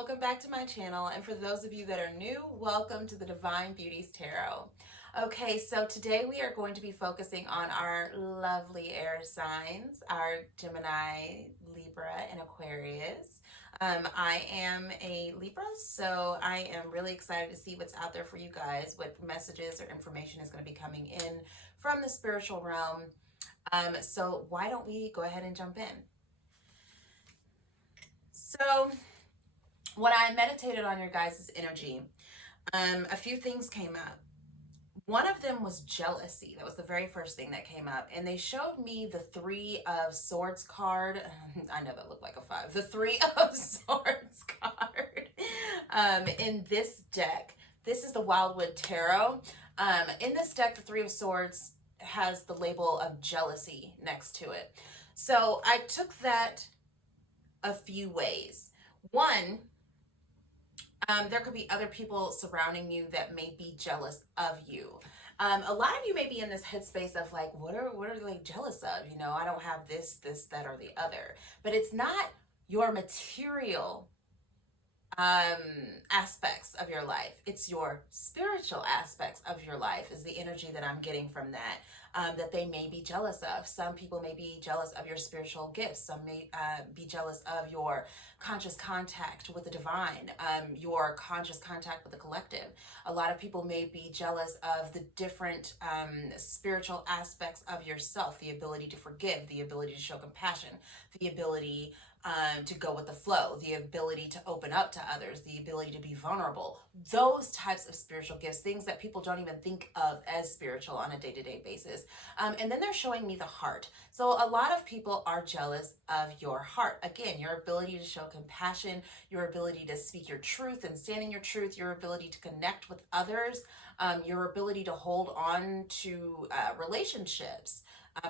welcome back to my channel, and for those of you that are new, welcome to the Divine Beauties Tarot. Okay, so today we are going to be focusing on our lovely air signs, our Gemini, Libra, and Aquarius. I am a Libra, so I am really excited to see what's out there for you guys, what messages or information is going to be coming in from the spiritual realm. So why don't we go ahead and jump in? So when I meditated on your guys' energy, a few things came up. One of them was jealousy. That was the very first thing that came up. And they showed me the Three of Swords card. I know that looked like a five. The Three of Swords card in this deck. This is the Wildwood Tarot. In this deck, the Three of Swords has the label of jealousy next to it. So I took that a few ways. One, there could be other people surrounding you that may be jealous of you. A lot of you may be in this headspace of like, what are they jealous of? You know, I don't have this, that, or the other. But it's not your material aspects of your life. It's your spiritual aspects of your life is the energy that I'm getting from that, that they may be jealous of. Some people may be jealous of your spiritual gifts. Some may be jealous of your conscious contact with the divine, your conscious contact with the collective. A lot of people may be jealous of the different spiritual aspects of yourself, the ability to forgive, the ability to show compassion, the ability to go with the flow, the ability to open up to others, the ability to be vulnerable. Those types of spiritual gifts, things that people don't even think of as spiritual on a day-to-day basis. And then they're showing me the heart. So a lot of people are jealous of your heart. Again, your ability to show compassion, your ability to speak your truth and stand in your truth, your ability to connect with others, your ability to hold on to relationships,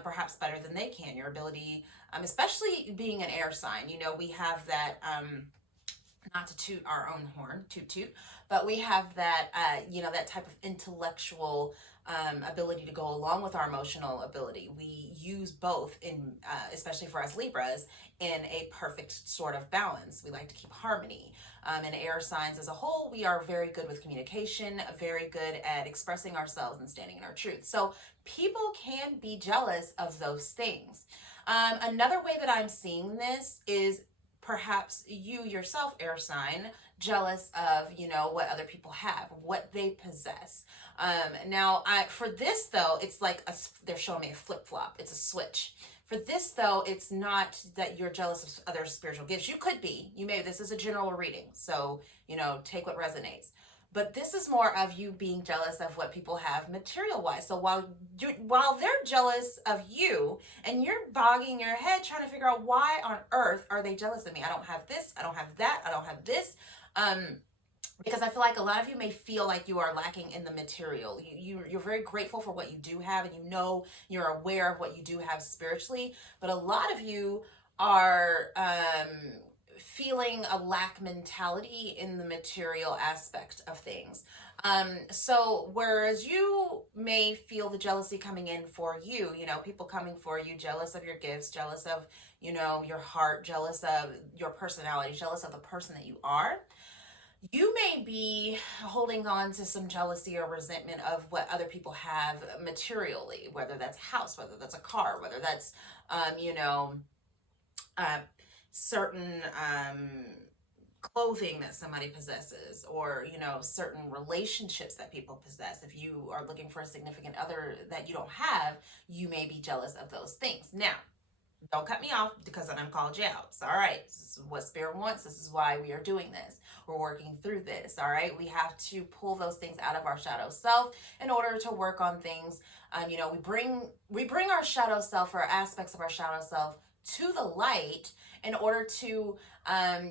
perhaps better than they can, your ability, especially being an air sign, you know, we have that, not to toot our own horn, toot toot, but we have that, you know, that type of intellectual ability to go along with our emotional ability. We use both in, especially for us Libras, in a perfect sort of balance. We like to keep harmony. And air signs as a whole, we are very good with communication, very good at expressing ourselves and standing in our truth. So people can be jealous of those things. Another way that I'm seeing this is perhaps you yourself, air sign, jealous of, you know, what other people have, what they possess. Now, for this though, it's like they're showing me a flip-flop. It's a switch. For this though, it's not that you're jealous of other spiritual gifts. You could be. You may. This is a general reading, so you know, take what resonates. But this is more of you being jealous of what people have material-wise. So while they're jealous of you and you're bogging your head trying to figure out why on earth are they jealous of me? I don't have this, I don't have that, I don't have this. Because I feel like a lot of you may feel like you are lacking in the material. You're very grateful for what you do have, and you know you're aware of what you do have spiritually. But a lot of you are feeling a lack mentality in the material aspect of things. So whereas you may feel the jealousy coming in for you, you know, people coming for you, jealous of your gifts, jealous of, you know, your heart, jealous of your personality, jealous of the person that you are, you may be holding on to some jealousy or resentment of what other people have materially, whether that's a house, whether that's a car, whether that's, you know, certain clothing that somebody possesses, or you know, certain relationships that people possess. If you are looking for a significant other that you don't have, you may be jealous of those things. Now, don't cut me off because then I'm called you out. So, all right, this is what Spirit wants. This is why we are doing this. We're working through this. All right, we have to pull those things out of our shadow self in order to work on things. You know, we bring our shadow self, or aspects of our shadow self, to the light in order to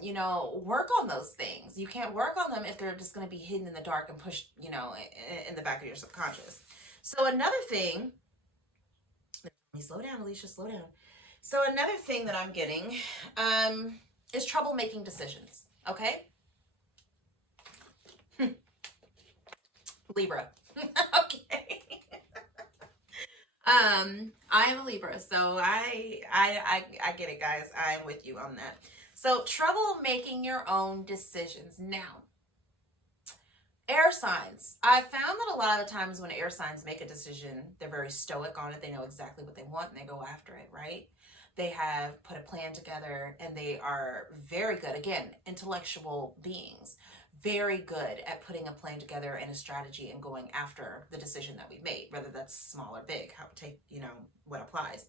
you know, work on those things. You can't work on them if they're just going to be hidden in the dark and pushed, you know, in the back of your subconscious. So another thing, let me slow down, Alicia, slow down. So another thing that I'm getting is trouble making decisions. Okay, Libra. Okay. I am a Libra, so I get it, guys. I'm with you on that. So trouble making your own decisions. Now, air signs. I found that a lot of the times when air signs make a decision, they're very stoic on it. They know exactly what they want and they go after it, right? They have put a plan together and they are very good. Again, intellectual beings, very good at putting a plan together and a strategy and going after the decision that we made, whether that's small or big, how take, what applies.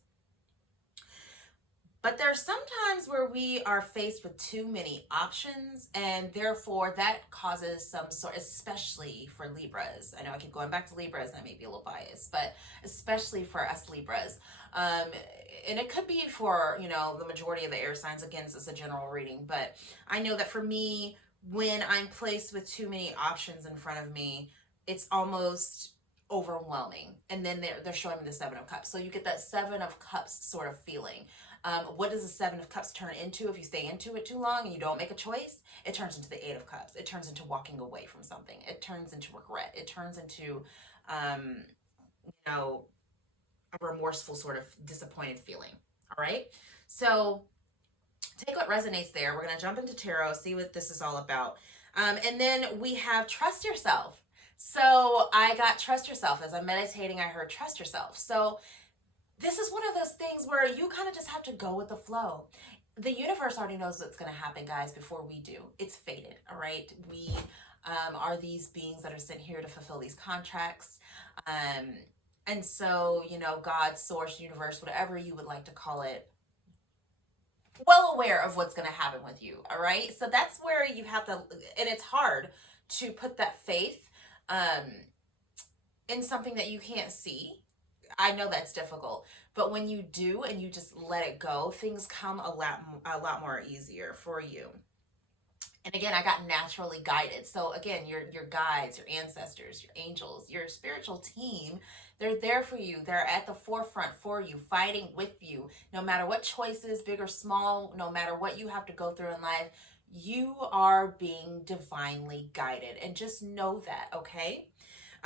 But there's sometimes where we are faced with too many options, and therefore that causes some sort, especially for Libras. I know I keep going back to Libras, and I may be a little biased, but especially for us Libras. And it could be for, the majority of the air signs. Again, this is a general reading, but I know that for me, when I'm placed with too many options in front of me, it's almost overwhelming. And then they're showing me the Seven of Cups. So you get that Seven of Cups sort of feeling. What does the Seven of Cups turn into if you stay into it too long and you don't make a choice? It turns into the Eight of Cups. It turns into walking away from something. It turns into regret. It turns into, a remorseful sort of disappointed feeling. All right. So take what resonates there. We're going to jump into tarot, see what this is all about. And then we have trust yourself. So I got trust yourself. As I'm meditating, I heard trust yourself. So this is one of those things where you kind of just have to go with the flow. The universe already knows what's going to happen, guys, before we do. It's fated, all right? We are these beings that are sent here to fulfill these contracts. And so, God, source, universe, whatever you would like to call it, well aware of what's going to happen with you, all right? So that's where you have to, and it's hard to put that faith in something that you can't see. I know that's difficult, but when you do and you just let it go, things come a lot more easier for you. And again, I got naturally guided. So again, your guides, your ancestors, your angels, your spiritual team, they're there for you. They're at the forefront for you, fighting with you. No matter what choices, big or small, no matter what you have to go through in life, you are being divinely guided. And just know that, okay?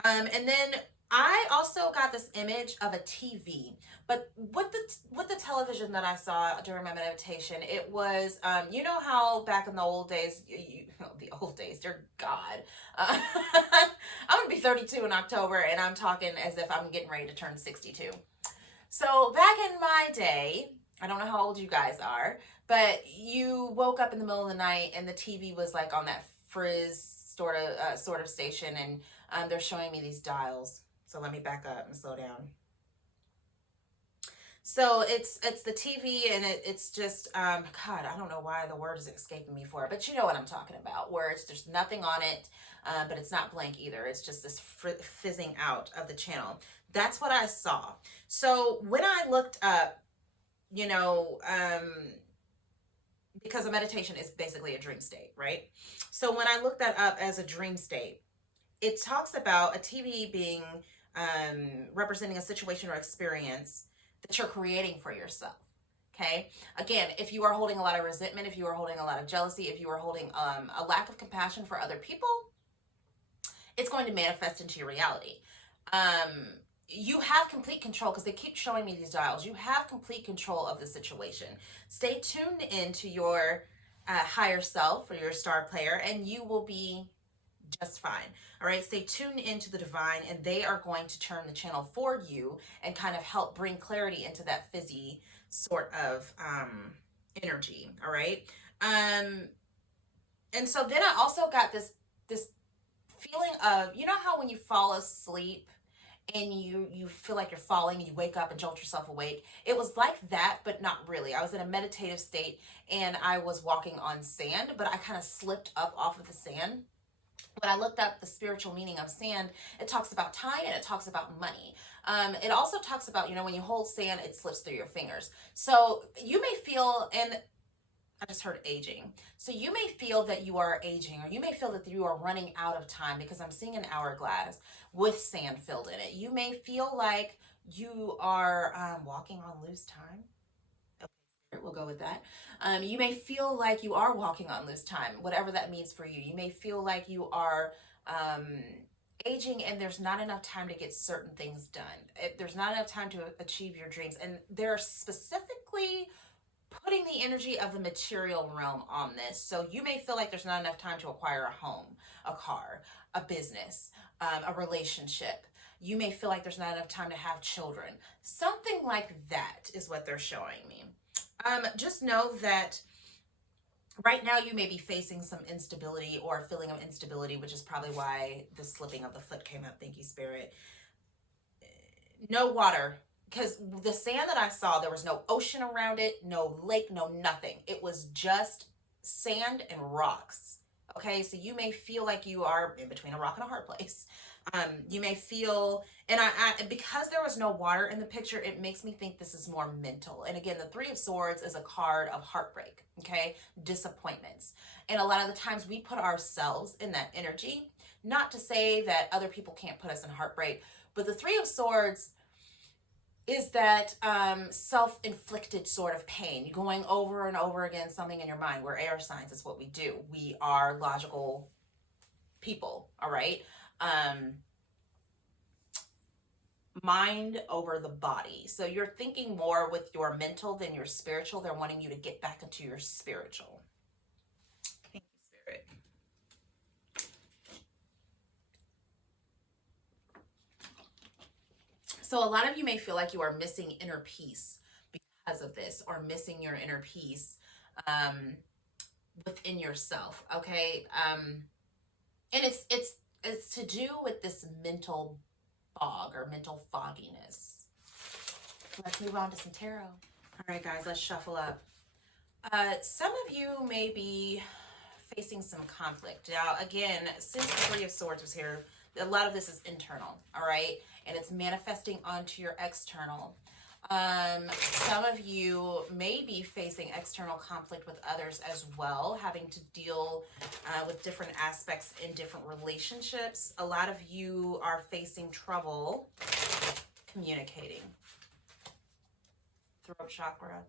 And then I also got this image of a TV, but with the television that I saw during my meditation, it was, you know how back in the old days, the old days, dear God, I'm going to be 32 in October, and I'm talking as if I'm getting ready to turn 62. So back in my day, I don't know how old you guys are, but you woke up in the middle of the night and the TV was like on that frizz sort of station, and they're showing me these dials. So let me back up and slow down. So it's the TV, and it's just, God, I don't know why the word is escaping me for it, but you know what I'm talking about, where there's nothing on it, but it's not blank either. It's just this fizzing out of the channel. That's what I saw. So when I looked up, because a meditation is basically a dream state, right? So when I looked that up as a dream state, it talks about a TV being representing a situation or experience that you're creating for yourself. Okay. Again, if you are holding a lot of resentment, if you are holding a lot of jealousy, if you are holding a lack of compassion for other people, it's going to manifest into your reality. You have complete control, because they keep showing me these dials. You have complete control of the situation. Stay tuned into your higher self or your star player, and you will be just fine. All right, stay tuned into the divine, and they are going to turn the channel for you and kind of help bring clarity into that fizzy sort of energy. All right, and so then I also got this feeling of, how when you fall asleep and you feel like you're falling and you wake up and jolt yourself awake. It was like that, but not really. I was in a meditative state and I was walking on sand, but I kind of slipped up off of the sand. When I looked up the spiritual meaning of sand, it talks about time and it talks about money. It also talks about, when you hold sand, it slips through your fingers. So you may feel, and I just heard aging. So you may feel that you are aging, or you may feel that you are running out of time, because I'm seeing an hourglass with sand filled in it. You may feel like you are walking on loose time. We'll go with that. You may feel like you are walking on loose time, whatever that means for you. You may feel like you are aging and there's not enough time to get certain things done. There's not enough time to achieve your dreams. And there are specifically putting the energy of the material realm on this. So you may feel like there's not enough time to acquire a home, a car, a business, a relationship. You may feel like there's not enough time to have children. Something like that is what they're showing me. Just know that right now you may be facing some instability or a feeling of instability, which is probably why the slipping of the foot came up. Thank you, Spirit. No water, because the sand that I saw, there was no ocean around it, no lake, no nothing. It was just sand and rocks. Okay, so you may feel like you are in between a rock and a hard place. You may feel, and because there was no water in the picture, it makes me think this is more mental. And again, the Three of Swords is a card of heartbreak, okay, disappointments. And a lot of the times we put ourselves in that energy, not to say that other people can't put us in heartbreak, but the Three of Swords is that self-inflicted sort of pain, going over and over again something in your mind. We're air signs, is what we do. We are logical people, all right? Mind over the body. So you're thinking more with your mental than your spiritual. They're wanting you to get back into your spiritual. Thank you, Spirit. So a lot of you may feel like you are missing inner peace because of this, or missing your inner peace within yourself, okay? And it's to do with this mental fog or mental fogginess. Let's move on to some tarot. All right, guys, let's shuffle up. Some of you may be facing some conflict. Now, again, since the Three of Swords was here, a lot of this is internal, all right? And it's manifesting onto your external. Some of you may be facing external conflict with others as well, having to deal with different aspects in different relationships. A lot of you are facing trouble communicating. Throat chakra.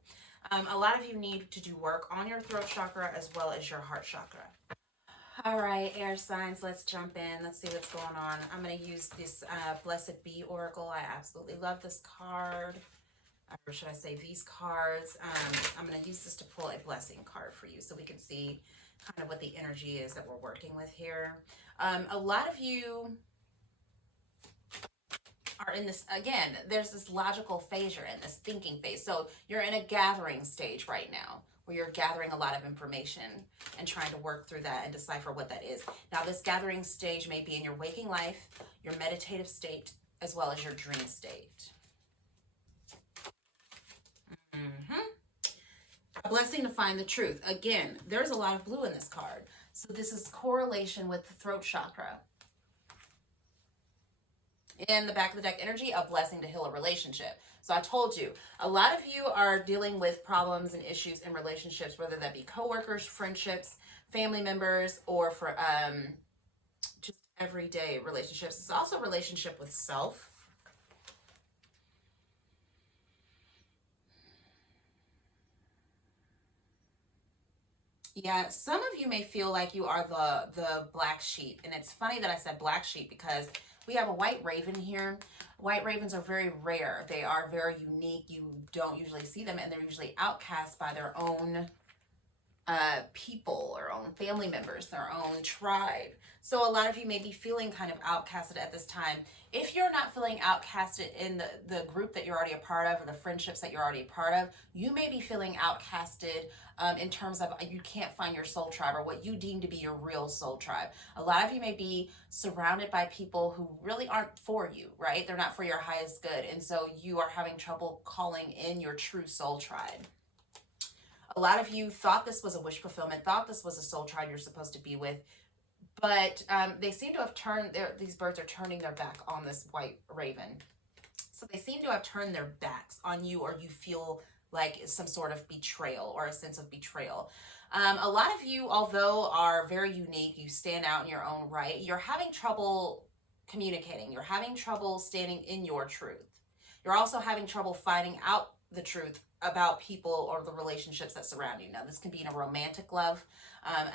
A lot of you need to do work on your throat chakra as well as your heart chakra. All right, air signs, let's jump in. Let's see what's going on. I'm going to use this Blessed Bee Oracle. I absolutely love this card. Or should I say these cards? I'm going to use this to pull a blessing card for you so we can see kind of what the energy is that we're working with here. A lot of you are in this, again, there's this logical phase you're in, this thinking phase. So you're in a gathering stage right now, where you're gathering a lot of information and trying to work through that and decipher what that is. Now, this gathering stage may be in your waking life, your meditative state, as well as your dream state. A blessing to find the truth. Again, there's a lot of blue in this card. So this is correlation with the throat chakra. In the back of the deck energy, a blessing to heal a relationship. So I told you, a lot of you are dealing with problems and issues in relationships, whether that be coworkers, friendships, family members, or for just everyday relationships. It's also a relationship with self. Yeah, some of you may feel like you are the black sheep. And it's funny that I said black sheep because we have a white raven here. White ravens are very rare. They are very unique. You don't usually see them, and they're usually outcast by their own people or own family members, their own tribe. So a lot of you may be feeling kind of outcasted at this time. If you're not feeling outcasted in the group that you're already a part of, or the friendships that you're already a part of, you may be feeling outcasted in terms of you can't find your soul tribe or what you deem to be your real soul tribe. A lot of you may be surrounded by people who really aren't for you, right? They're not for your highest good. And so you are having trouble calling in your true soul tribe. A lot of you thought this was a wish fulfillment, thought this was a soul tribe you're supposed to be with, but they seem to have turned, these birds are turning their back on this white raven. So they seem to have turned their backs on you, or you feel like some sort of betrayal or a sense of betrayal. A lot of you, although are very unique, you stand out in your own right, you're having trouble communicating. You're having trouble standing in your truth. You're also having trouble finding out the truth about people or the relationships that surround you. Now, this can be in a romantic love,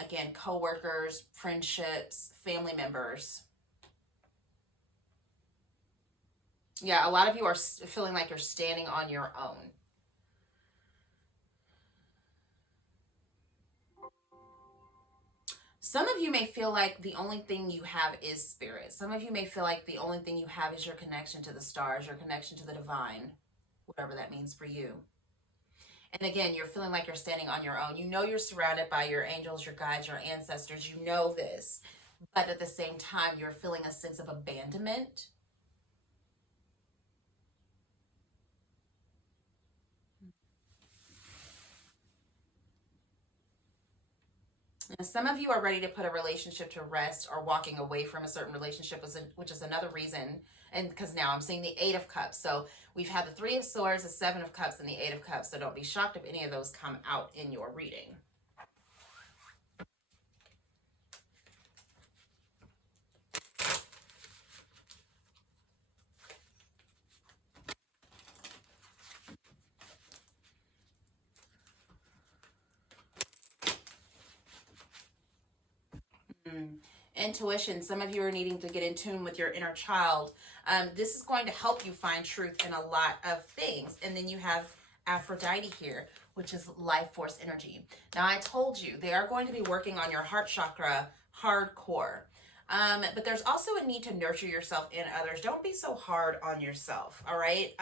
again, coworkers, friendships, family members. Yeah, a lot of you are feeling like you're standing on your own. Some of you may feel like the only thing you have is spirit. Some of you may feel like the only thing you have is your connection to the stars, your connection to the divine, whatever that means for you. And again, you're feeling like you're standing on your own. You know you're surrounded by your angels, your guides, your ancestors. You know this. But at the same time, you're feeling a sense of abandonment. And some of you are ready to put a relationship to rest or walking away from a certain relationship, which is another reason. And because now I'm seeing the Eight of Cups. So we've had the Three of Swords, the Seven of Cups, and the Eight of Cups. So don't be shocked if any of those come out in your reading. Intuition. Some of you are needing to get in tune with your inner child. This is going to help you find truth in a lot of things. And then you have Aphrodite here, which is life force energy. Now, I told you they are going to be working on your heart chakra hardcore. But there's also a need to nurture yourself and others. Don't be so hard on yourself, all right?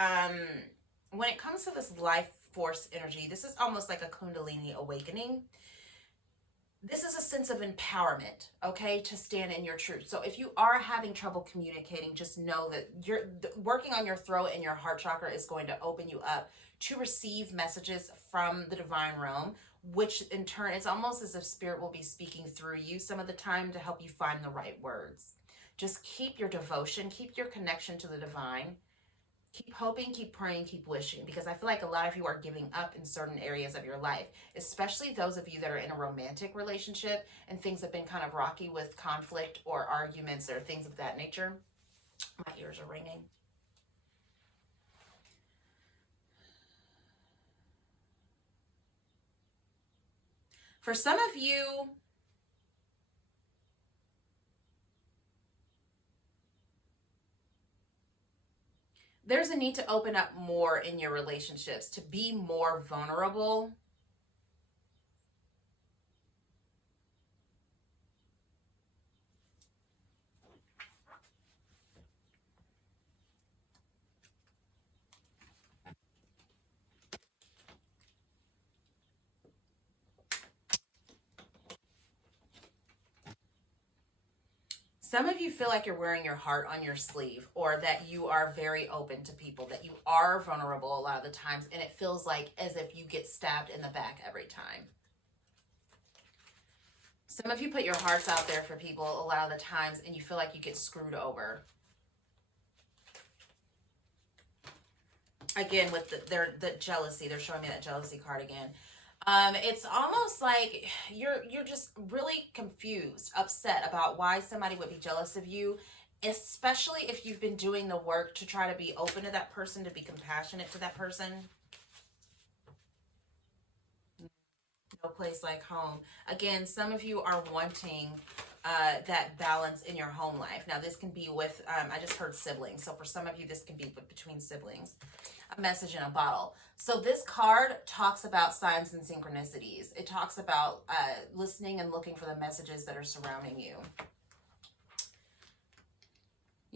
When it comes to this life force energy, this is almost like a Kundalini awakening. This is a sense of empowerment, okay, to stand in your truth. So if you are having trouble communicating, just know that you're working on your throat and your heart chakra is going to open you up to receive messages from the divine realm, which in turn, it's almost as if spirit will be speaking through you some of the time to help you find the right words. Just keep your devotion, keep your connection to the divine. Keep hoping, keep praying, keep wishing, because I feel like a lot of you are giving up in certain areas of your life, especially those of you that are in a romantic relationship and things have been kind of rocky with conflict or arguments or things of that nature. My ears are ringing. For some of you, there's a need to open up more in your relationships, to be more vulnerable. Some of you feel like you're wearing your heart on your sleeve, or that you are very open to people, that you are vulnerable a lot of the times, and it feels like as if you get stabbed in the back every time. Some of you put your hearts out there for people a lot of the times, and you feel like you get screwed over. Again, with the jealousy, they're showing me that jealousy card again. It's almost like you're just really confused, upset about why somebody would be jealous of you, especially if you've been doing the work to try to be open to that person, to be compassionate to that person. No place like home. Again, some of you are wanting that balance in your home life. Now, this can be with, I just heard siblings. So for some of you, this can be between siblings. A message in a bottle. So this card talks about signs and synchronicities. It talks about listening and looking for the messages that are surrounding you.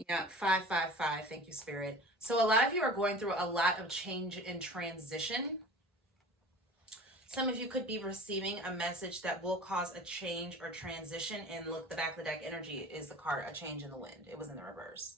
Yeah, 555. Thank you, Spirit. So a lot of you are going through a lot of change and transition. Some of you could be receiving a message that will cause a change or transition. And look, the back of the deck energy is the card, a change in the wind. It was in the reverse.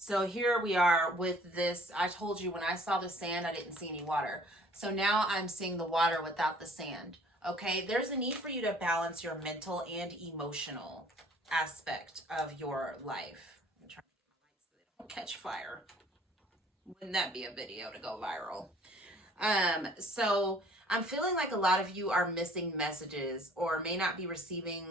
So here we are with this. I told you when I saw the sand, I didn't see any water. So now I'm seeing the water without the sand. Okay, there's a need for you to balance your mental and emotional aspect of your life. I'm trying to get my lights so they don't catch fire. Wouldn't that be a video to go viral? So I'm feeling like a lot of you are missing messages or may not be receiving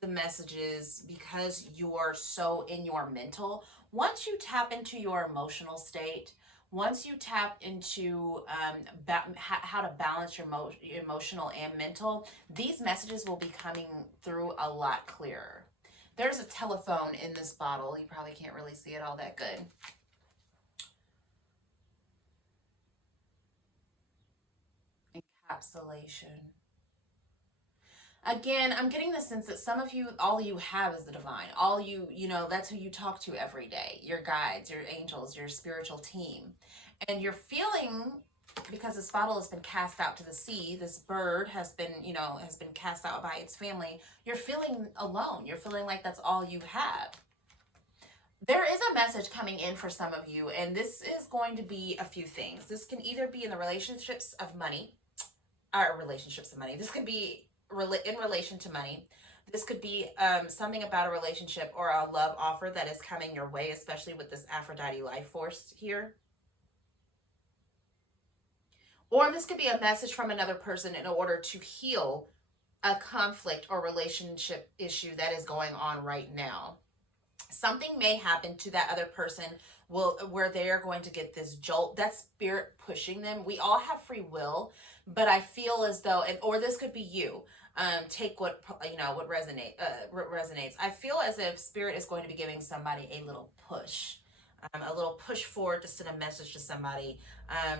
the messages because you're so in your mental. Once you tap into your emotional state, once you tap into how to balance your emotional and mental, these messages will be coming through a lot clearer. There's a telephone in this bottle. You probably can't really see it all that good. encapsulation. Again, I'm getting the sense that some of you, all you have is the divine. All you, that's who you talk to every day. Your guides, your angels, your spiritual team. And you're feeling, because this bottle has been cast out to the sea, this bird has been cast out by its family. You're feeling alone. You're feeling like that's all you have. There is a message coming in for some of you, and this is going to be a few things. This can either be in the relationships of money, or relationships of money. This could be in relation to money. This could be something about a relationship or a love offer that is coming your way, especially with this Aphrodite life force here. Or this could be a message from another person in order to heal a conflict or relationship issue that is going on right now. Something may happen to that other person where they are going to get this jolt. That's spirit pushing them. We all have free will, but I feel as though, or this could be you. Take what resonates. I feel as if spirit is going to be giving somebody a little push forward to send a message to somebody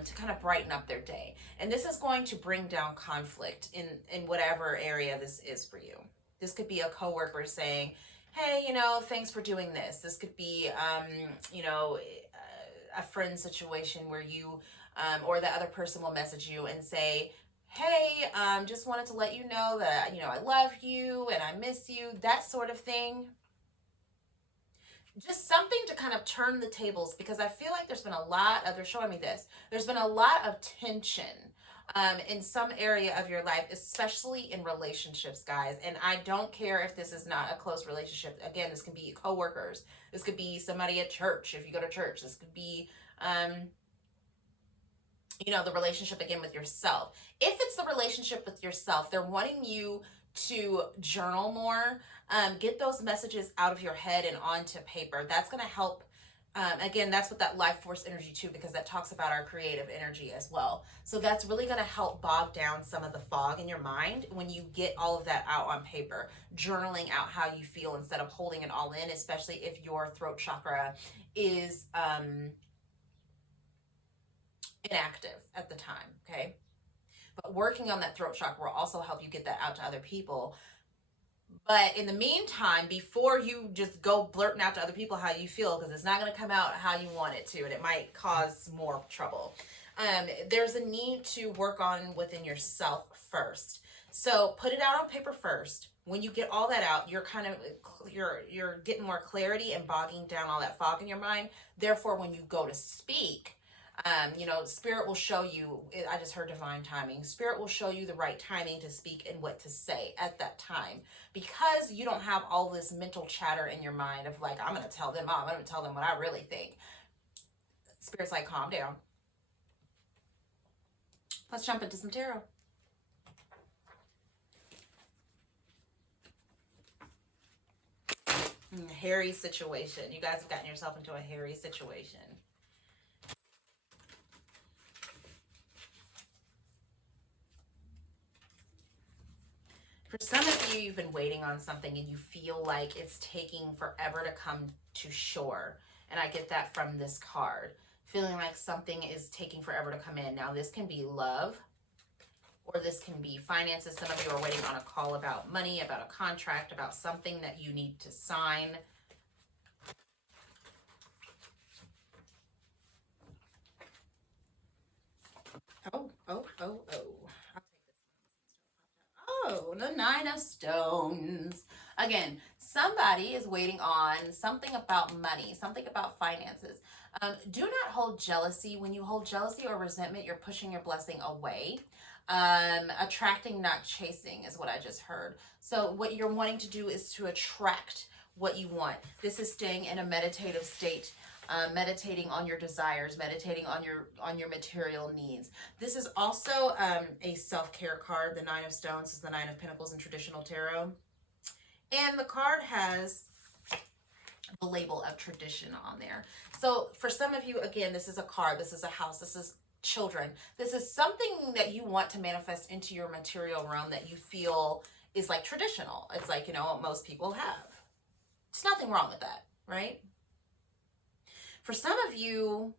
to kind of brighten up their day. And this is going to bring down conflict in whatever area this is for you. This could be a coworker saying, hey, thanks for doing this. This could be, a friend situation where you or the other person will message you and say, hey, just wanted to let you know that, I love you and I miss you, that sort of thing. Just something to kind of turn the tables, because I feel like there's been a lot of, they're showing me this, there's been a lot of tension in some area of your life, especially in relationships, guys. And I don't care if this is not a close relationship. Again, this can be coworkers. This could be somebody at church, if you go to church. This could be, the relationship again with yourself. If it's the relationship with yourself, they're wanting you to journal more, get those messages out of your head and onto paper. That's going to help. Again, that's what that life force energy too, because that talks about our creative energy as well. So that's really going to help bog down some of the fog in your mind when you get all of that out on paper, journaling out how you feel instead of holding it all in, especially if your throat chakra is inactive at the time, okay? But working on that throat chakra will also help you get that out to other people. But in the meantime, before you just go blurting out to other people how you feel, because it's not going to come out how you want it to, and it might cause more trouble. There's a need to work on within yourself first. So put it out on paper first. When you get all that out, you're getting more clarity and bogging down all that fog in your mind. Therefore, when you go to speak, Spirit will show you, I just heard divine timing. Spirit will show you the right timing to speak and what to say at that time, because you don't have all this mental chatter in your mind of like, I'm going to tell them what I really think. Spirit's like, calm down. Let's jump into some tarot. Hairy situation. You guys have gotten yourself into a hairy situation. For some of you, you've been waiting on something and you feel like it's taking forever to come to shore. And I get that from this card. Feeling like something is taking forever to come in. Now, this can be love, or this can be finances. Some of you are waiting on a call about money, about a contract, about something that you need to sign. Oh, the Nine of Stones. Again, somebody is waiting on something about money, something about finances. Do not hold jealousy. When you hold jealousy or resentment, you're pushing your blessing away. Attracting, not chasing is what I just heard. So what you're wanting to do is to attract what you want. This is staying in a meditative state. Meditating on your desires, meditating on your material needs. This is also a self-care card. The Nine of Stones is the Nine of Pentacles in traditional tarot. And the card has the label of tradition on there. So for some of you, again, this is a car, this is a house, this is children. This is something that you want to manifest into your material realm that you feel is like traditional. It's like, what most people have. There's nothing wrong with that, right? For some of you,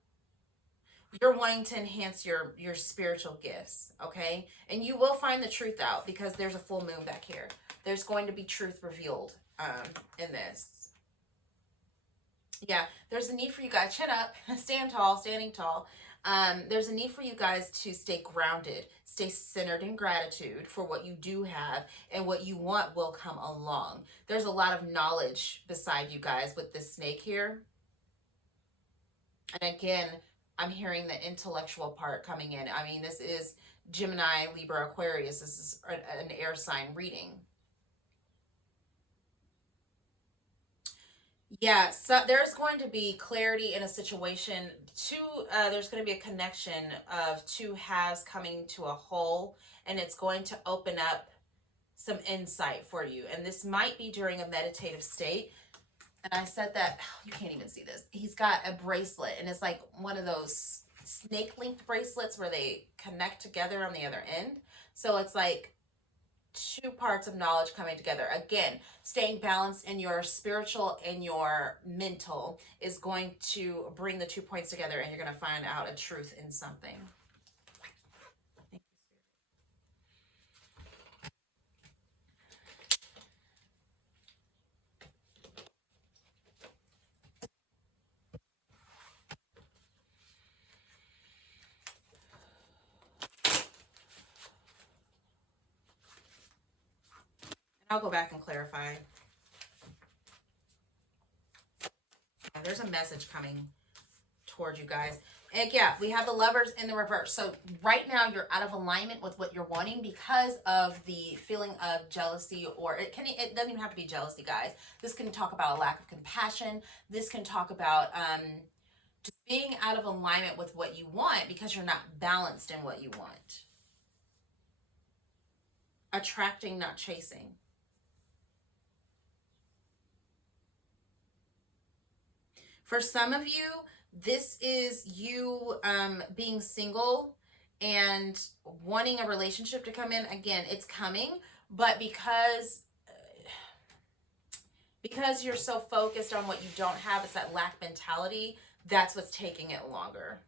you're wanting to enhance your spiritual gifts, okay? And you will find the truth out because there's a full moon back here. There's going to be truth revealed in this. Yeah, there's a need for you guys, chin up, stand tall, standing tall. There's a need for you guys to stay grounded, stay centered in gratitude for what you do have, and what you want will come along. There's a lot of knowledge beside you guys with this snake here. And again, I'm hearing the intellectual part coming in. I mean, this is Gemini, Libra, Aquarius. This is an air sign reading. Yeah, so there's going to be clarity in a situation. There's going to be a connection of two halves coming to a whole, and it's going to open up some insight for you. And this might be during a meditative state. And I said that, you can't even see this. He's got a bracelet, and it's like one of those snake-linked bracelets where they connect together on the other end. So it's like two parts of knowledge coming together. Again, staying balanced in your spiritual and your mental is going to bring the 2 points together, and you're going to find out a truth in something. Thank you, Spirit. I'll go back and clarify. Yeah, there's a message coming towards you guys. And yeah, we have the Lovers in the reverse. So right now you're out of alignment with what you're wanting because of the feeling of jealousy, or it doesn't even have to be jealousy, guys. This can talk about a lack of compassion. This can talk about just being out of alignment with what you want because you're not balanced in what you want. Attracting, not chasing. For some of you, this is you being single and wanting a relationship to come in. Again, it's coming, but because you're so focused on what you don't have, it's that lack mentality, that's what's taking it longer.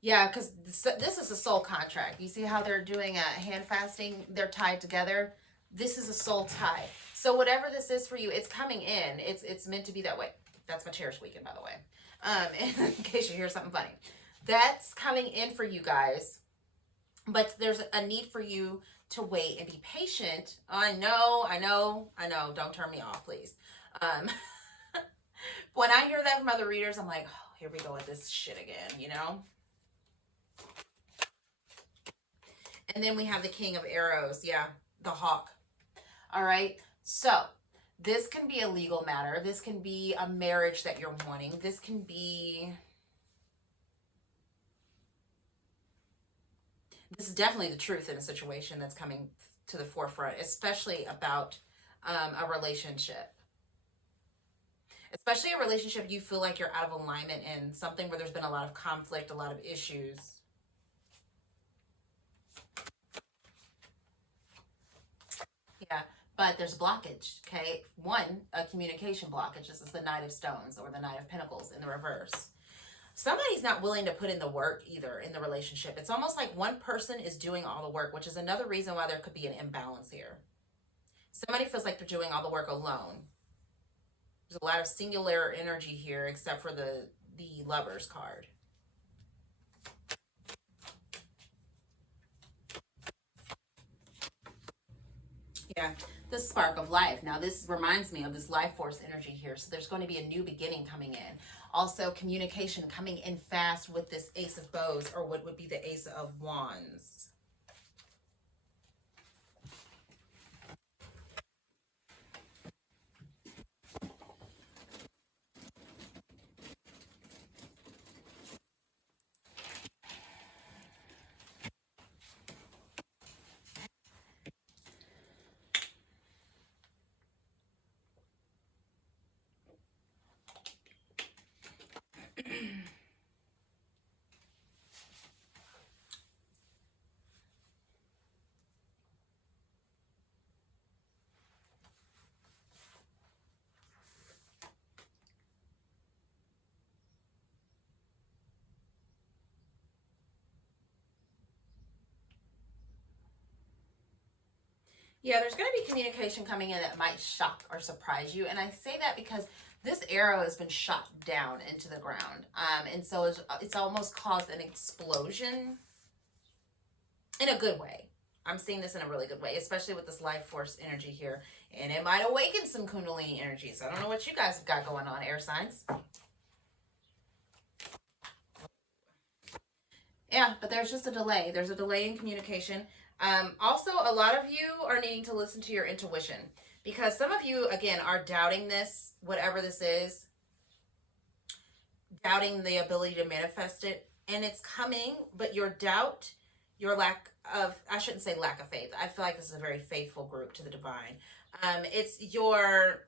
Yeah, because this is a soul contract. You see how they're doing a hand fasting? They're tied together. This is a soul tie. So whatever this is for you, it's coming in. It's meant to be that way. That's my chair squeaking, by the way. In case you hear something funny. That's coming in for you guys. But there's a need for you to wait and be patient. I know. Don't turn me off, please. When I hear that from other readers, I'm like, oh, here we go with this shit again, you know? And then we have the King of Arrows. Yeah, the hawk. All right. So this can be a legal matter. This can be a marriage that you're wanting. This can be... This is definitely the truth in a situation that's coming to the forefront, especially about a relationship. Especially a relationship you feel like you're out of alignment in, something where there's been a lot of conflict, a lot of issues. Yeah, but there's blockage, okay? One, a communication blockage. This is the Knight of Stones or the Knight of Pentacles in the reverse. Somebody's not willing to put in the work either in the relationship. It's almost like one person is doing all the work, which is another reason why there could be an imbalance here. Somebody feels like they're doing all the work alone. There's a lot of singular energy here, except for the Lovers card. Yeah, the spark of life. Now, this reminds me of this life force energy here. So there's going to be a new beginning coming in. Also, communication coming in fast with this Ace of Bows, or what would be the Ace of Wands. Yeah, there's going to be communication coming in that might shock or surprise you. And I say that because this arrow has been shot down into the ground. And so it's almost caused an explosion in a good way. I'm seeing this in a really good way, especially with this life force energy here. And it might awaken some Kundalini energy. So I don't know what you guys have got going on, air signs. Yeah, but there's just a delay. There's a delay in communication. Also, a lot of you are needing to listen to your intuition because some of you, again, are doubting this, whatever this is, doubting the ability to manifest it. And it's coming, but your doubt, your lack of, I shouldn't say lack of faith. I feel like this is a very faithful group to the divine. It's your,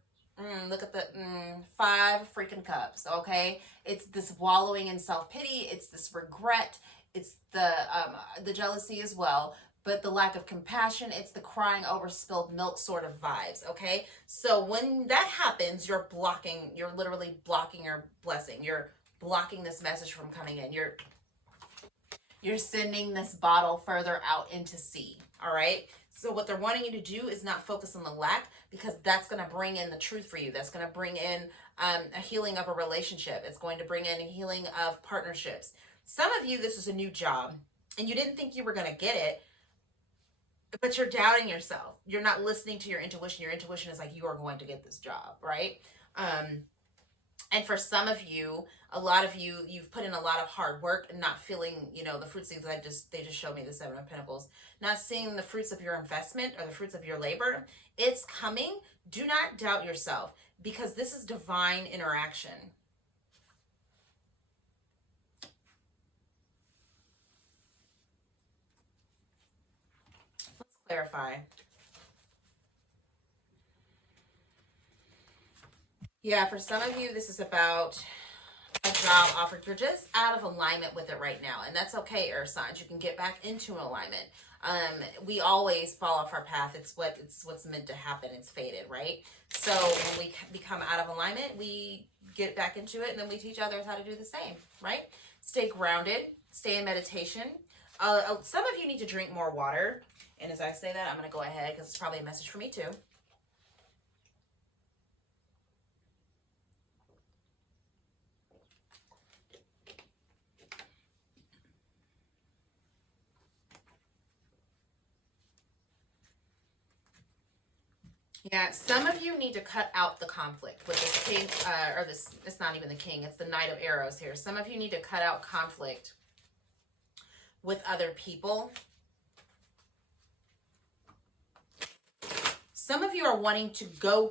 look at the 5 freaking cups, okay? It's this wallowing in self-pity. It's this regret. It's the jealousy as well, but the lack of compassion. It's the crying over spilled milk sort of vibes, okay? So when that happens, you're literally blocking your blessing. You're blocking this message from coming in. You're sending this bottle further out into sea, all right? So what they're wanting you to do is not focus on the lack, because that's going to bring in the truth for you. That's going to bring in a healing of a relationship. It's going to bring in a healing of partnerships. Some of you, this is a new job, and you didn't think you were going to get it, but you're doubting yourself. You're not listening to your intuition. Your intuition is like, you are going to get this job, right? And for some of you, a lot of you, you've put in a lot of hard work and not feeling, the fruits of they just showed me the 7 of Pentacles, not seeing the fruits of your investment or the fruits of your labor. It's coming. Do not doubt yourself, because this is divine interaction. Let's clarify. Yeah, for some of you, this is about a job offer. You're just out of alignment with it right now, and that's okay, air signs. You can get back into alignment. We always fall off our path. It's what's meant to happen. It's fated, right? So when we become out of alignment, we get back into it, and then we teach others how to do the same, right? Stay grounded. Stay in meditation. Some of you need to drink more water. And as I say that, I'm going to go ahead because it's probably a message for me too. Yeah, some of you need to cut out the conflict with this king, or this, it's not even the king, it's the Knight of Arrows here. Some of you need to cut out conflict with other people. Some of you are wanting to go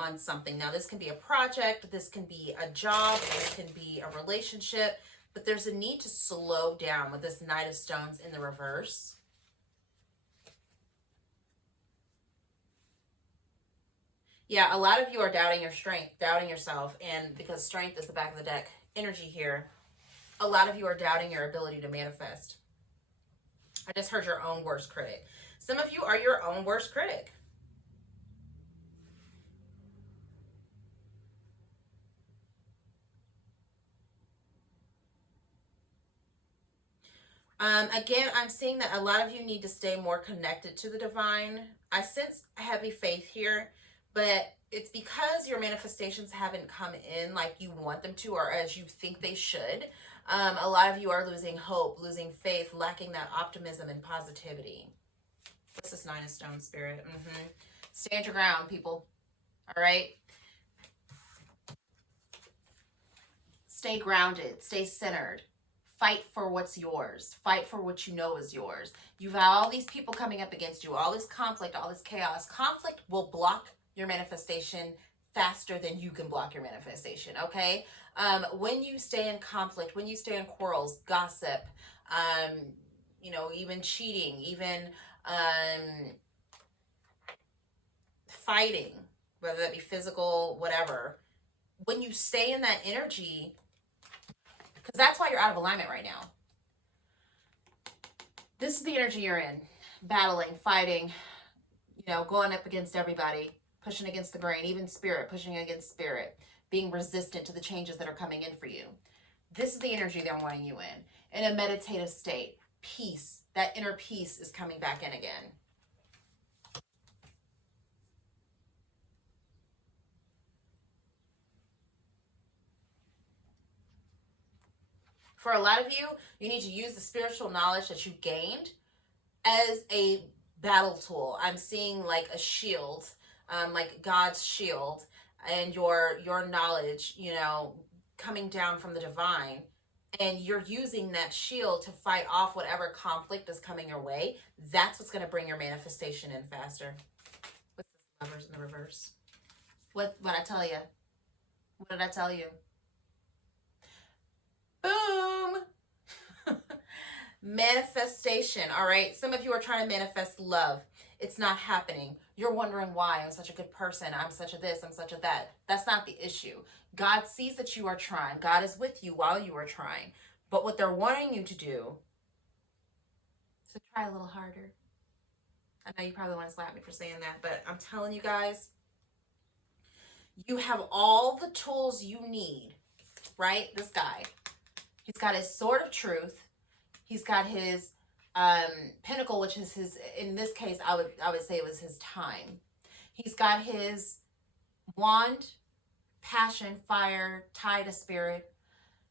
on something. Now, this can be a project, this can be a job, this can be a relationship, but there's a need to slow down with this Knight of Stones in the reverse. Yeah, a lot of you are doubting your strength, doubting yourself, and because strength is the back of the deck energy here, a lot of you are doubting your ability to manifest. I just heard your own worst critic. Some of you are your own worst critic. Again, I'm seeing that a lot of you need to stay more connected to the divine. I sense heavy faith here, but it's because your manifestations haven't come in like you want them to or as you think they should. A lot of you are losing hope, losing faith, lacking that optimism and positivity. What's this 9 of Stones, Spirit? Stand your ground, people. All right? Stay grounded. Stay centered. Fight for what's yours. Fight for what you know is yours. You've had all these people coming up against you, all this conflict, all this chaos. Conflict will block your manifestation faster than you can block your manifestation, okay? When you stay in conflict, when you stay in quarrels, gossip, even cheating, even fighting, whether that be physical, whatever, when you stay in that energy, because that's why you're out of alignment right now. This is the energy you're in. Battling, fighting, going up against everybody, pushing against the grain, even spirit, pushing against spirit, being resistant to the changes that are coming in for you. This is the energy they're wanting you in a meditative state. Peace. That inner peace is coming back in again. For a lot of you, you need to use the spiritual knowledge that you gained as a battle tool. I'm seeing like a shield, like God's shield, and your knowledge, you know, coming down from the divine, and you're using that shield to fight off whatever conflict is coming your way. That's what's going to bring your manifestation in faster. What's this, Lovers in the reverse? What I tell you? What did I tell you? Boom. Manifestation. All right, some of you are trying to manifest love. It's not happening. You're wondering why. I'm such a good person, I'm such a this, I'm such a that. That's not the issue. God sees that you are trying. God is with you while you are trying. But what they're wanting you to do is to try a little harder. I know you probably want to slap me for saying that, but I'm telling you guys, you have all the tools you need, right? This guy, he's got his sword of truth. He's got his pinnacle, which is his, in this case, I would say it was his time. He's got his wand, passion, fire, tie to spirit.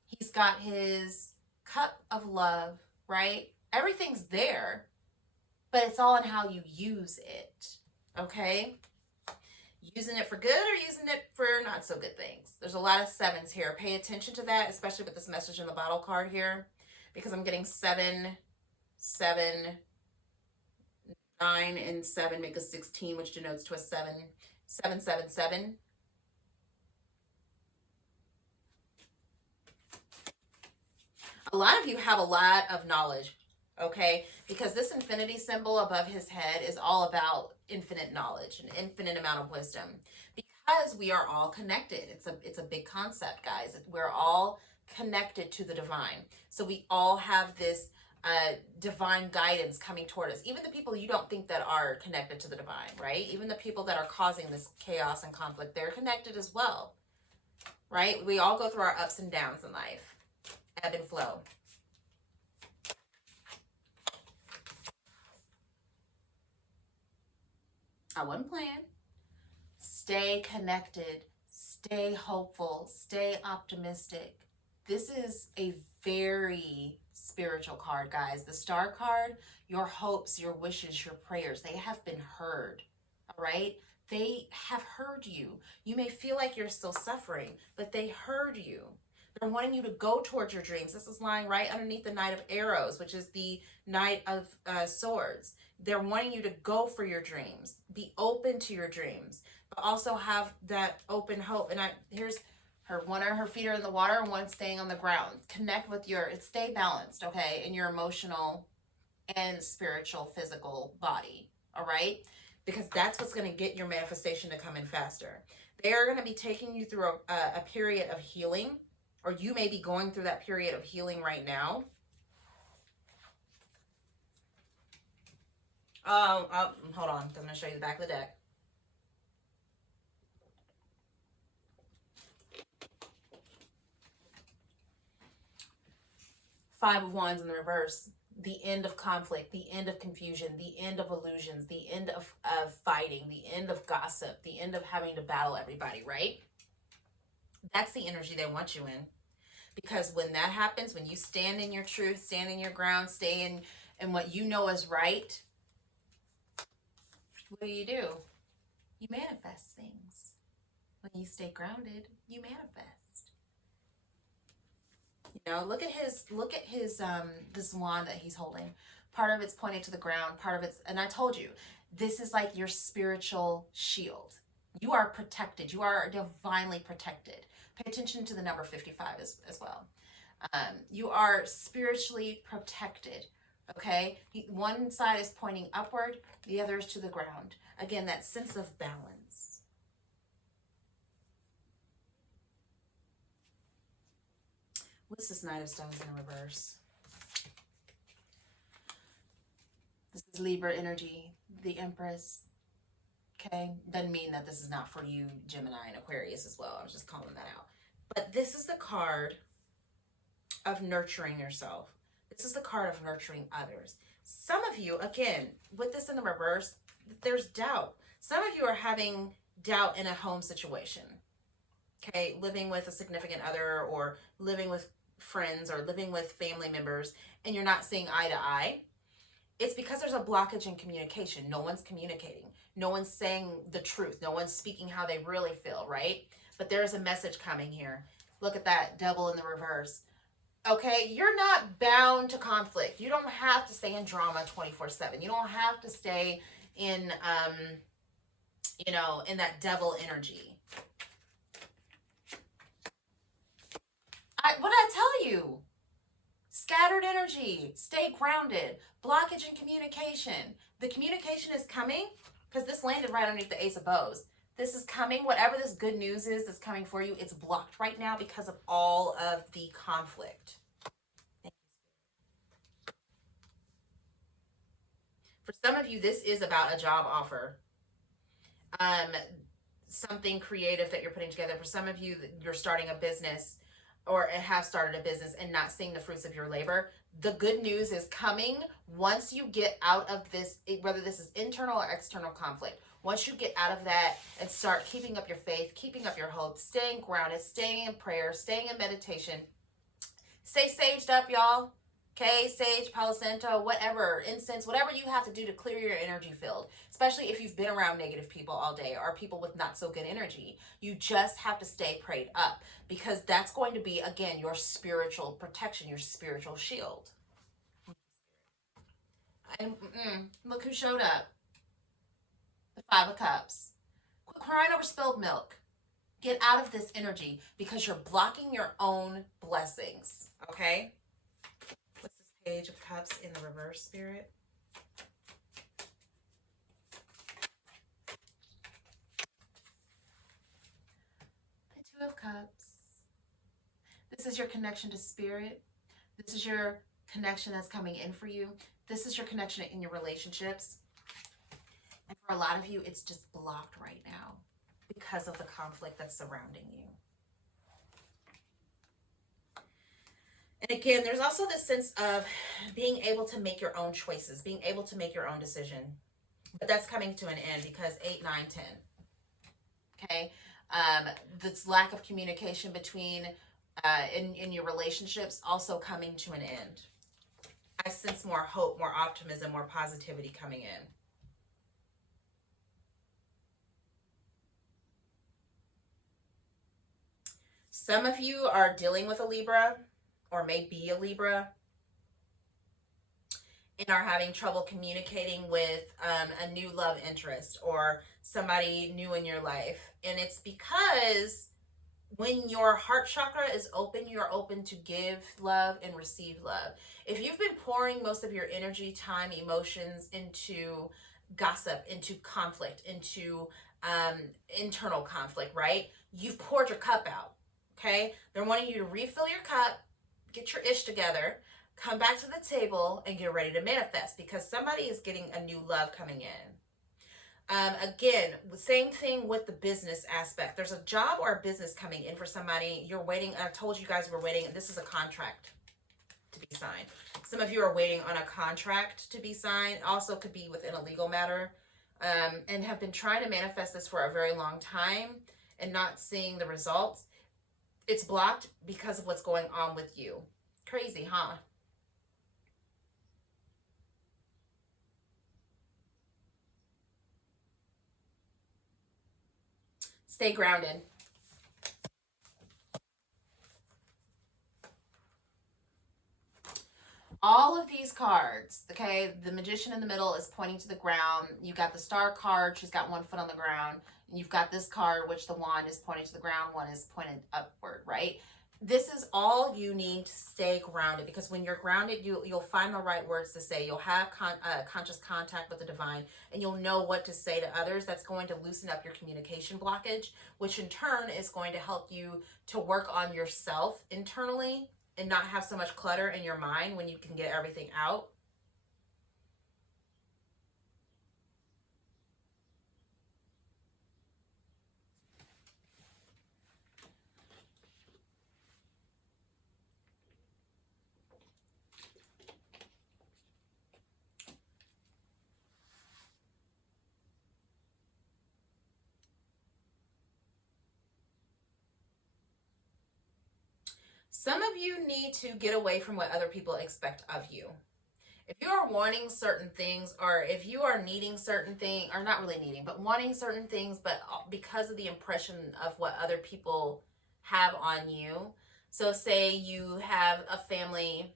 He's got his cup of love, right? Everything's there, but it's all in how you use it, okay? Using it for good or using it for not so good things. There's a lot of sevens here. Pay attention to that, especially with this message in the bottle card here, because I'm getting 7, 7, 9, and 7 make a 16, which denotes to a 7, 7, 7, 7. A lot of you have a lot of knowledge, okay? Because this infinity symbol above his head is all about infinite knowledge, an infinite amount of wisdom. Because we are all connected. It's a big concept, guys. We're all connected to the divine. So we all have this divine guidance coming toward us. Even the people you don't think that are connected to the divine, right? Even the people that are causing this chaos and conflict, they're connected as well, right? We all go through our ups and downs in life. Ebb and flow. I wasn't playing. Stay connected. Stay hopeful. Stay optimistic. This is a very spiritual card, guys. The Star card, your hopes, your wishes, your prayers, they have been heard, all right? They have heard you. You may feel like you're still suffering, but they heard you. They're wanting you to go towards your dreams. This is lying right underneath the Knight of Arrows, which is the Knight of Swords. They're wanting you to go for your dreams. Be open to your dreams, but also have that open hope. And here's her, one of her feet are in the water and one staying on the ground. Connect with stay balanced, okay, in your emotional and spiritual, physical body, all right? Because that's what's going to get your manifestation to come in faster. They are going to be taking you through a period of healing, or you may be going through that period of healing right now. Hold on, I'm going to show you the back of the deck. Five of Wands in the reverse. The end of conflict, the end of confusion, the end of illusions, the end of fighting, the end of gossip, the end of having to battle everybody, right? That's the energy they want you in. Because when that happens, when you stand in your truth, stand in your ground, stay in what you know is right, what do? You manifest things. When you stay grounded, you manifest. You know, look at his this wand that he's holding. Part of it's pointing to the ground, part of it's, and I told you, this is like your spiritual shield. You are protected. You are divinely protected. Pay attention to the number 55 as well. You are spiritually protected, okay? One side is pointing upward, the other is to the ground. Again, that sense of balance. What's this Knight of Stones in reverse? This is Libra energy, the Empress. Okay, doesn't mean that this is not for you, Gemini and Aquarius as well. I was just calling that out. But this is the card of nurturing yourself. This is the card of nurturing others. Some of you, again, with this in the reverse, there's doubt. Some of you are having doubt in a home situation. Okay, living with a significant other or living with friends or living with family members and you're not seeing eye to eye, it's because there's a blockage in communication. No one's communicating. No one's saying the truth. No one's speaking how they really feel, right? But there's a message coming here. Look at that devil in the reverse. Okay, you're not bound to conflict. You don't have to stay in drama 24/7. You don't have to stay in, in that devil energy. What did I tell you? Scattered energy. Stay grounded. Blockage in communication. The communication is coming because this landed right underneath the Ace of Bows. This is coming. Whatever this good news is that's coming for you, it's blocked right now because of all of the conflict. For some of you, this is about a job offer. Something creative that you're putting together. For some of you, you're starting a business or have started a business and not seeing the fruits of your labor. The good news is coming once you get out of this, whether this is internal or external conflict. Once you get out of that and start keeping up your faith, keeping up your hope, staying grounded, staying in prayer, staying in meditation. Stay saged up, y'all. Okay, sage, Palo Santo, whatever, incense, whatever you have to do to clear your energy field, especially if you've been around negative people all day or people with not so good energy. You just have to stay prayed up because that's going to be, again, your spiritual protection, your spiritual shield. And look who showed up. The Five of Cups. Quit crying over spilled milk. Get out of this energy because you're blocking your own blessings, okay? What's this Page of Cups in the reverse, Spirit? The Two of Cups. This is your connection to Spirit. This is your connection that's coming in for you. This is your connection in your relationships. And for a lot of you, it's just blocked right now because of the conflict that's surrounding you. And again, there's also this sense of being able to make your own choices, being able to make your own decision. But that's coming to an end because 8, 9, 10. Okay? This lack of communication between in your relationships also coming to an end. I sense more hope, more optimism, more positivity coming in. Some of you are dealing with a Libra or may be a Libra and are having trouble communicating with a new love interest or somebody new in your life. And it's because when your heart chakra is open, you're open to give love and receive love. If you've been pouring most of your energy, time, emotions into gossip, into conflict, into internal conflict, right? You've poured your cup out, okay? They're wanting you to refill your cup, get your ish together, come back to the table, and get ready to manifest because somebody is getting a new love coming in. Again, same thing with the business aspect. There's a job or a business coming in for somebody. You're waiting. I told you guys we're waiting. This is a contract to be signed. Some of you are waiting on a contract to be signed. Also could be within a legal matter and have been trying to manifest this for a very long time and not seeing the results. It's blocked because of what's going on with you. Crazy, huh? Stay grounded. All of these cards, okay, the Magician in the middle is pointing to the ground. You got the Star card, she's got one foot on the ground. And you've got this card, which the wand is pointing to the ground, one is pointing upward, right? This is all you need to stay grounded because when you're grounded, you'll find the right words to say. You'll have conscious contact with the divine and you'll know what to say to others. That's going to loosen up your communication blockage, which in turn is going to help you to work on yourself internally and not have so much clutter in your mind when you can get everything out. Some of you need to get away from what other people expect of you. If you are wanting certain things, or if you are needing certain things, or not really needing, but wanting certain things, but because of the impression of what other people have on you. So say you have a family,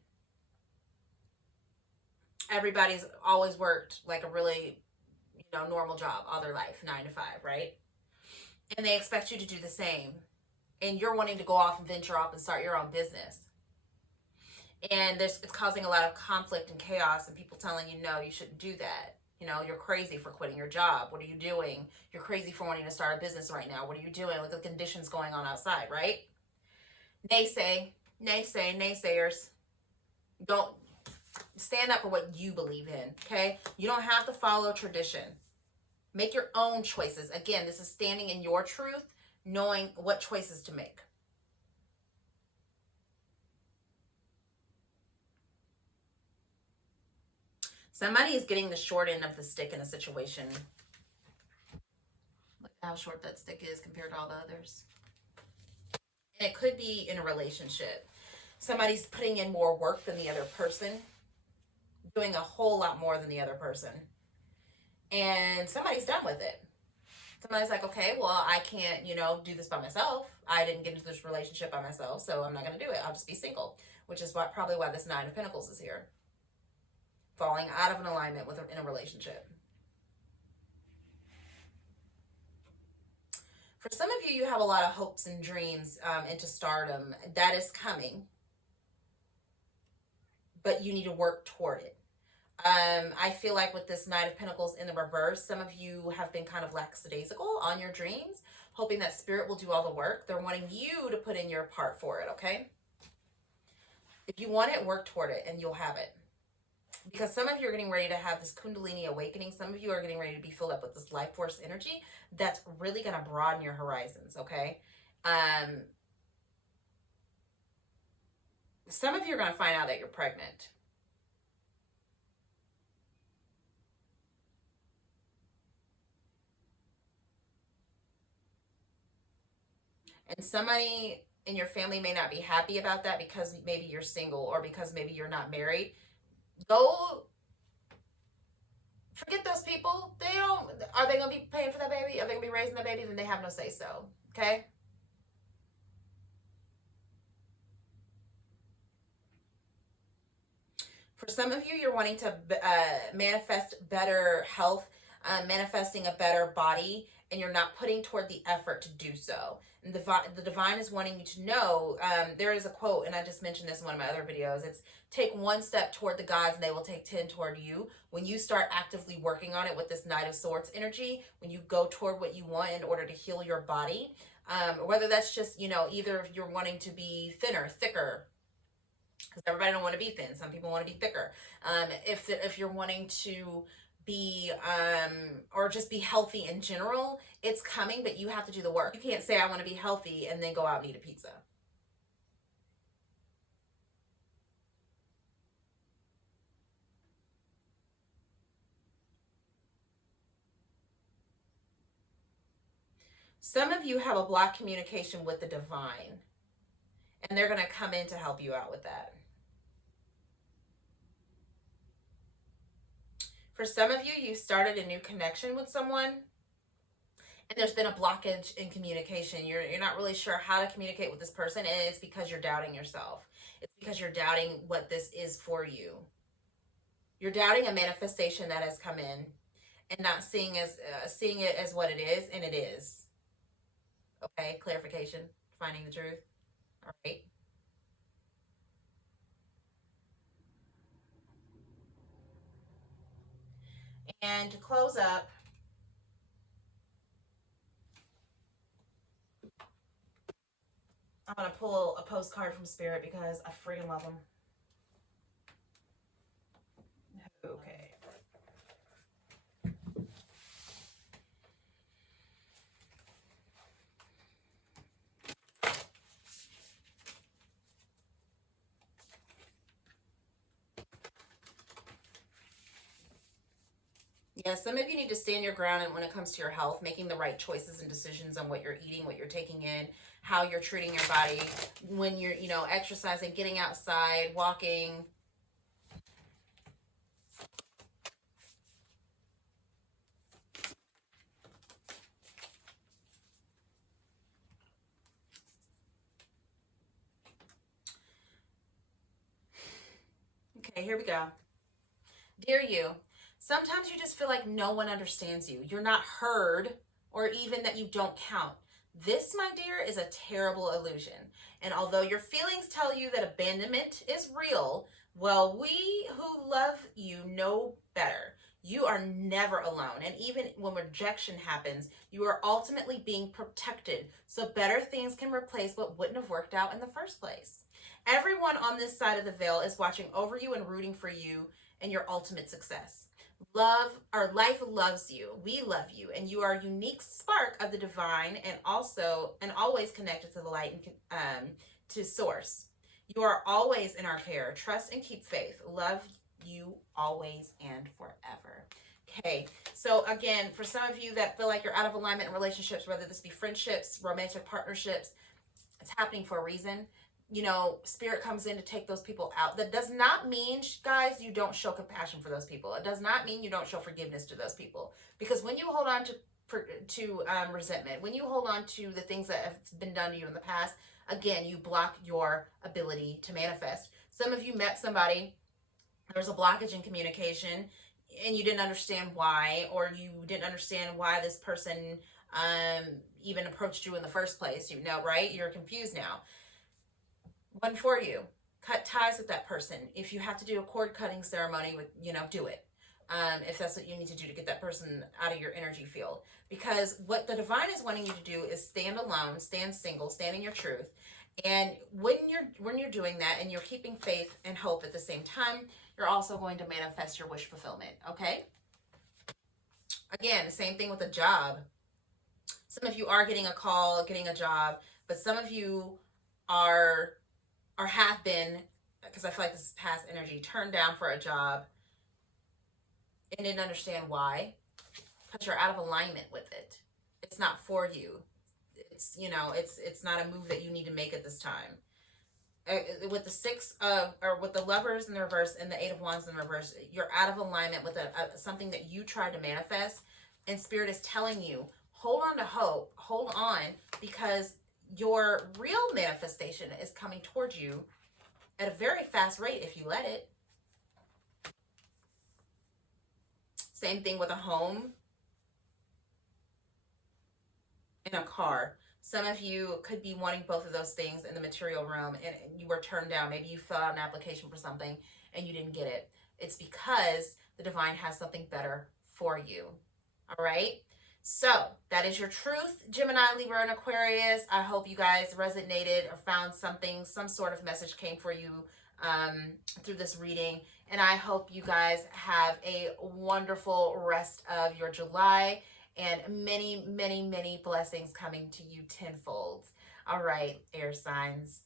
everybody's always worked like a really, normal job all their life, 9 to 5, right? And they expect you to do the same. And you're wanting to go off and venture off and start your own business. And it's causing a lot of conflict and chaos, and people telling you, no, you shouldn't do that. You're crazy for quitting your job. What are you doing? You're crazy for wanting to start a business right now. What are you doing? Look at the conditions going on outside, right? Naysayers. Don't stand up for what you believe in, okay? You don't have to follow tradition. Make your own choices. Again, this is standing in your truth, knowing what choices to make. Somebody is getting the short end of the stick in a situation. Look how short that stick is compared to all the others. And it could be in a relationship. Somebody's putting in more work than the other person, doing a whole lot more than the other person. And somebody's done with it. Somebody's like, okay, well, I can't, do this by myself. I didn't get into this relationship by myself, so I'm not going to do it. I'll just be single, which is probably why this 9 of Pentacles is here. Falling out of an alignment in a relationship. For some of you, you have a lot of hopes and dreams into stardom. That is coming. But you need to work toward it. I feel like with this 9 of Pentacles in the reverse, some of you have been kind of lackadaisical on your dreams, hoping that spirit will do all the work. They're wanting you to put in your part for it, okay? If you want it, work toward it, and you'll have it. Because some of you are getting ready to have this Kundalini awakening. Some of you are getting ready to be filled up with this life force energy that's really going to broaden your horizons, okay? Some of you are going to find out that you're pregnant. And somebody in your family may not be happy about that because maybe you're single or because maybe you're not married. Go, forget those people. Are they going to be paying for that baby? Are they going to be raising that baby? Then they have no say so, okay? For some of you, you're wanting to manifest better health, manifesting a better body, and you're not putting toward the effort to do so. And the divine is wanting you to know, there is a quote, and I just mentioned this in one of my other videos. It's take 1 step toward the gods and they will take 10 toward you. When you start actively working on it with this Knight of Swords energy, when you go toward what you want in order to heal your body, whether that's just, either if you're wanting to be thinner, thicker, because everybody don't want to be thin. Some people want to be thicker. If you're wanting to be or just be healthy in general, it's coming, but you have to do the work. You can't say I want to be healthy and then go out and eat a pizza. Some of you have a blocked communication with the divine, and they're going to come in to help you out with that. For some of you, you started a new connection with someone, and there's been a blockage in communication. You're not really sure how to communicate with this person, and it's because you're doubting yourself. It's because you're doubting what this is for you. You're doubting a manifestation that has come in and not seeing it as what it is, and it is. Okay, clarification, finding the truth. All right. And to close up, I'm going to pull a postcard from Spirit because I freaking love them. Okay. Yeah, some of you need to stand your ground and when it comes to your health, making the right choices and decisions on what you're eating, what you're taking in, how you're treating your body, when you're, exercising, getting outside, walking. Okay, here we go. Dear you, sometimes you just feel like no one understands you. You're not heard, or even that you don't count. This, my dear, is a terrible illusion. And although your feelings tell you that abandonment is real, well, we who love you know better. You are never alone. And even when rejection happens, you are ultimately being protected. So better things can replace what wouldn't have worked out in the first place. Everyone on this side of the veil is watching over you and rooting for you and your ultimate success. Love, our life loves you. We love you, and you are a unique spark of the divine, and always connected to the light and to source. You are always in our care. Trust and keep faith. Love you always and forever. Okay, so again, for some of you that feel like you're out of alignment in relationships, whether this be friendships, romantic partnerships, it's happening for a reason. Spirit comes in to take those people out. That does not mean, guys, you don't show compassion for those people. It does not mean you don't show forgiveness to those people. Because when you hold on to resentment, when you hold on to the things that have been done to you in the past, again, you block your ability to manifest. Some of you met somebody, there was a blockage in communication, and you didn't understand why, or you didn't understand why this person even approached you in the first place. Right? You're confused now. One for you. Cut ties with that person. If you have to do a cord cutting ceremony, do it. If that's what you need to do to get that person out of your energy field. Because what the divine is wanting you to do is stand alone, stand single, stand in your truth. And when you're doing that and you're keeping faith and hope at the same time, you're also going to manifest your wish fulfillment. Okay? Again, the same thing with a job. Some of you are getting a call, getting a job, but some of you are or have been, because I feel like this is past energy, turned down for a job and didn't understand why, because you're out of alignment with it. It's not for you. It's it's not a move that you need to make at this time. With with the Lovers in the reverse and the Eight of Wands in the reverse, you're out of alignment with something that you tried to manifest, and Spirit is telling you, hold on to hope, hold on, because your real manifestation is coming towards you at a very fast rate if you let it. Same thing with a home and a car. Some of you could be wanting both of those things in the material realm, and you were turned down. Maybe you filled out an application for something and you didn't get it. It's because the divine has something better for you. All right? So that is your truth, Gemini, Libra, and Aquarius. I hope you guys resonated or found something, some sort of message came for you through this reading. And I hope you guys have a wonderful rest of your July and many, many, many blessings coming to you tenfold. All right, air signs.